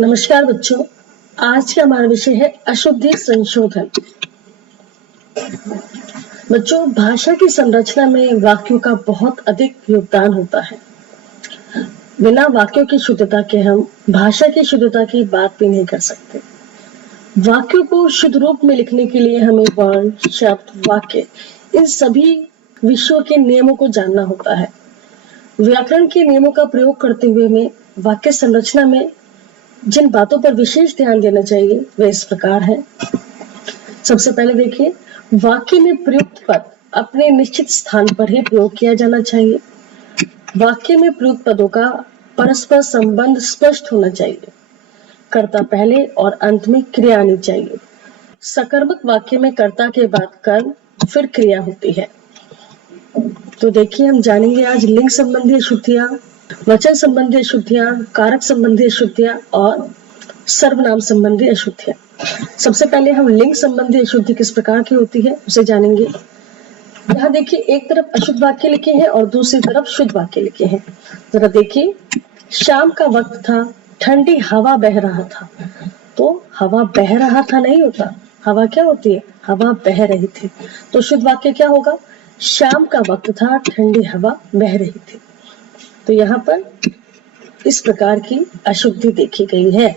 नमस्कार बच्चों, आज का हमारा विषय है अशुद्धि संशोधन। बच्चों, भाषा की संरचना में वाक्यों का बहुत अधिक योगदान होता है। बिना वाक्यों की शुद्धता के हम भाषा की शुद्धता की बात भी नहीं कर सकते। वाक्यों को शुद्ध रूप में लिखने के लिए हमें वर्ण, शब्द, वाक्य इन सभी विषयों के नियमों को जानना होता है। व्याकरण के नियमों का प्रयोग करते हुए हमें वाक्य संरचना में जिन बातों पर विशेष ध्यान देना चाहिए वे इस प्रकार है। सबसे पहले देखिए, वाक्य में प्रयुक्त पद अपने निश्चित स्थान पर ही प्रयोग किया जाना चाहिए। वाक्य में प्रयुक्त पदों का परस्पर संबंध स्पष्ट होना चाहिए। कर्ता पहले और अंत में क्रिया आनी चाहिए। सकर्मक वाक्य में कर्ता के बाद कर्म फिर क्रिया होती है। तो देखिए, हम जानेंगे आज लिंग संबंधी अशुद्धियां, वचन संबंधी अशुद्धियां, कारक संबंधी अशुद्धियां और सर्वनाम संबंधी अशुद्धियां। सबसे पहले हम लिंग संबंधी अशुद्धि किस प्रकार की होती है उसे जानेंगे। यहाँ देखिए, एक तरफ अशुद्ध वाक्य लिखे हैं और दूसरी तरफ शुद्ध वाक्य लिखे हैं। जरा देखिए, शाम का वक्त था, ठंडी हवा बह रहा था। तो हवा बह रहा था नहीं होता, हवा क्या होती है? हवा बह रही थी। तो शुद्ध वाक्य क्या होगा? शाम का वक्त था, ठंडी हवा बह रही थी। तो यहाँ पर इस प्रकार की अशुद्धि देखी गई है।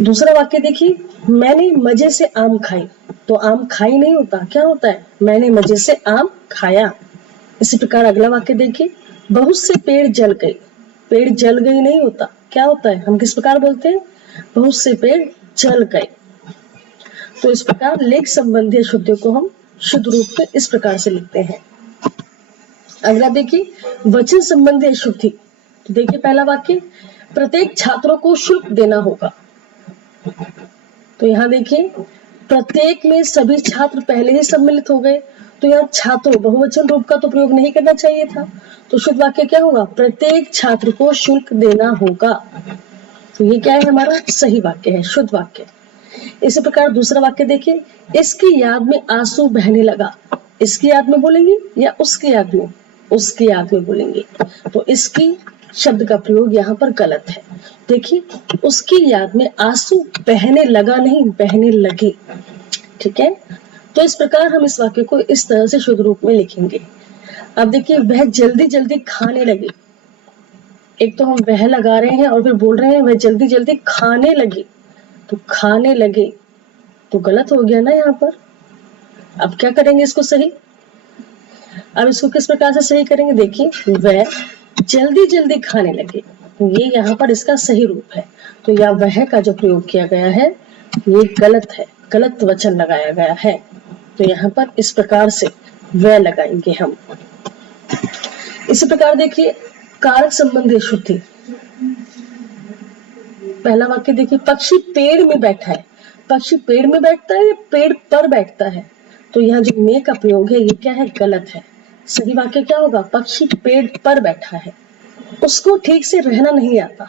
दूसरा वाक्य देखिए, मैंने मजे से आम खाई। तो आम खाई नहीं होता, क्या होता है? मैंने मजे से आम खाया। इसी प्रकार अगला वाक्य देखिए, बहुत से पेड़ जल गए। पेड़ जल गई नहीं होता, क्या होता है? हम किस प्रकार बोलते हैं? बहुत से पेड़ जल गए। तो इस प्रकार लेख संबंधी अशुद्धियों को हम शुद्ध रूप में इस प्रकार से लिखते हैं। अगला देखिए, वचन संबंधी अशुद्धि। तो देखिए, पहला वाक्य, प्रत्येक छात्रों को शुल्क देना होगा। तो यहाँ देखिए, प्रत्येक में सभी छात्र पहले ही सम्मिलित हो गए। तो यहाँ छात्रों बहुवचन रूप का तो प्रयोग नहीं करना चाहिए था। तो शुद्ध वाक्य क्या होगा? प्रत्येक छात्र को शुल्क देना होगा। तो ये क्या है? हमारा सही वाक्य है, शुद्ध वाक्य। इसी प्रकार दूसरा वाक्य देखिए, इसकी याद में आंसू बहने लगा। इसकी याद में बोलेंगे या उसकी याद में? उसकी याद में बोलेंगे। तो इसकी शब्द का प्रयोग यहाँ पर गलत है। देखिए, उसकी याद में आंसू बहने लगा नहीं, बहने लगे। ठीक है, तो इस प्रकार हम इस वाक्य को इस तरह से शुद्ध रूप में लिखेंगे। अब देखिए, वह जल्दी जल्दी खाने लगी। एक तो हम वह लगा रहे हैं और फिर बोल रहे हैं वह जल्दी जल्दी खाने लगी। तो खाने लगे तो गलत हो गया ना यहाँ पर। अब क्या करेंगे इसको सही? अब इसको किस प्रकार से सही करेंगे? देखिए, वह जल्दी जल्दी खाने लगे। ये यहाँ पर इसका सही रूप है। तो या वह का जो प्रयोग किया गया है ये गलत है, गलत वचन लगाया गया है। तो यहाँ पर इस प्रकार से वह लगाएंगे हम। इसी प्रकार देखिए, कारक संबंधी अशुद्धि। पहला वाक्य देखिए, पक्षी पेड़ में बैठा है। पक्षी पेड़ में बैठता है या पेड़ पर बैठता है? तो यहाँ जो में का प्रयोग है ये क्या है? गलत है। सही वाक्य क्या होगा? पक्षी पेड़ पर बैठा है। उसको ठीक से रहना नहीं आता।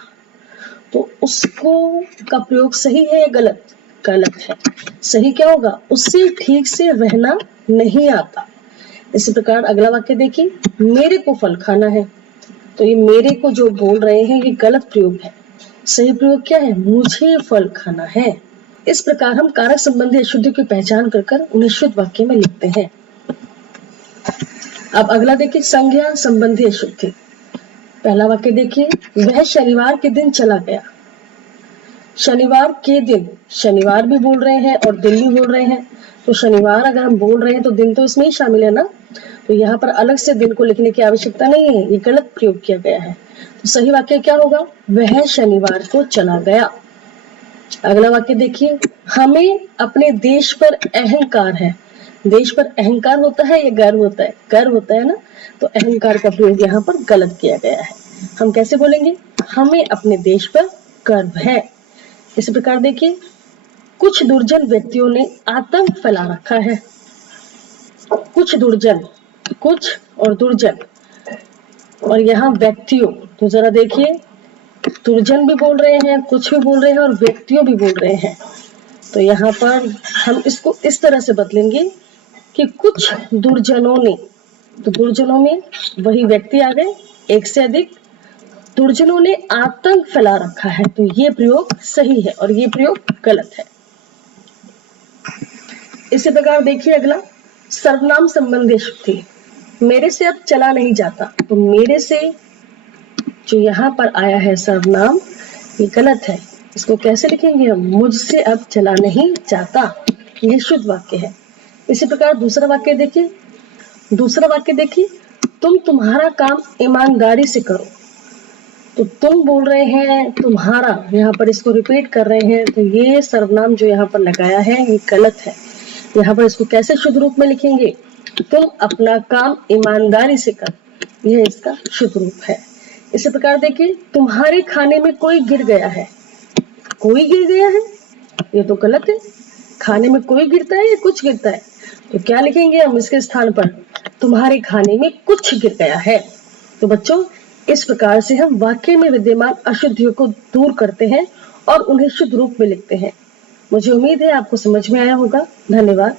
तो उसको का प्रयोग सही है या गलत? गलत है। सही क्या होगा? उससे ठीक से रहना नहीं आता। इसी प्रकार अगला वाक्य देखिए, मेरे को फल खाना है। तो ये मेरे को जो बोल रहे हैं ये गलत प्रयोग है। सही प्रयोग क्या है? मुझे फल खाना है। इस प्रकार हम कारक संबंधी अशुद्धि की पहचान कर उन्हें शुद्ध वाक्य में लिखते हैं। अब अगला देखिए, संज्ञा संबंधी अशुद्धि। पहला वाक्य देखिए, वह शनिवार के दिन चला गया। शनिवार के दिन, शनिवार भी बोल रहे हैं और दिन भी बोल रहे हैं। तो शनिवार अगर हम बोल रहे हैं तो दिन तो इसमें ही शामिल है ना। तो यहाँ पर अलग से दिन को लिखने की आवश्यकता नहीं है, ये गलत प्रयोग किया गया है। तो सही वाक्य क्या होगा? वह शनिवार को चला गया। अगला वाक्य देखिए, हमें अपने देश पर अहंकार है। देश पर अहंकार होता है या गर्व होता है? गर्व होता है ना। तो अहंकार का प्रयोग यहाँ पर गलत किया गया है। हम कैसे बोलेंगे? हमें अपने देश पर गर्व है। इसी प्रकार देखिए, कुछ दुर्जन व्यक्तियों ने आतंक फैला रखा है। कुछ दुर्जन, कुछ और दुर्जन और यहाँ व्यक्तियों। तो जरा देखिए, दुर्जन भी बोल रहे हैं, कुछ भी बोल रहे हैं और व्यक्तियों भी बोल रहे हैं। तो यहाँ पर हम इसको इस तरह से बदलेंगे कि कुछ दुर्जनों ने। तो दुर्जनों में वही व्यक्ति आ गए, एक से अधिक, दुर्जनों ने आतंक फैला रखा है, तो ये प्रयोग सही है और ये प्रयोग गलत है। इसी प्रकार देखिए अगला, सर्वनाम संबंधी शुद्धि। मेरे से अब चला नहीं जाता, तो मेरे से जो यहाँ पर आया है सर्वनाम, ये गलत है। इसको कैसे लिखेंगे हम? मुझसे अब चला नहीं जाता, ये शुद्ध वाक्य है। इसी प्रकार दूसरा वाक्य देखिए, तुम तुम्हारा काम ईमानदारी से करो। तो तुम बोल रहे हैं तुम्हारा, यहाँ पर इसको रिपीट कर रहे हैं, तो ये सर्वनाम जो यहाँ पर लगाया है ये गलत है। यहाँ पर इसको कैसे शुद्ध रूप में लिखेंगे? तुम अपना काम ईमानदारी से कर, यह इसका शुद्ध रूप है। इसी प्रकार देखिए, तुम्हारे खाने में कोई गिर गया है। कोई गिर गया है, ये तो गलत है। खाने में कोई गिरता है या कुछ गिरता है? तो क्या लिखेंगे हम इसके स्थान पर? तुम्हारे खाने में कुछ गिर गया है। तो बच्चों, इस प्रकार से हम वाक्य में विद्यमान अशुद्धियों को दूर करते हैं और उन्हें शुद्ध रूप में लिखते हैं। मुझे उम्मीद है आपको समझ में आया होगा। धन्यवाद।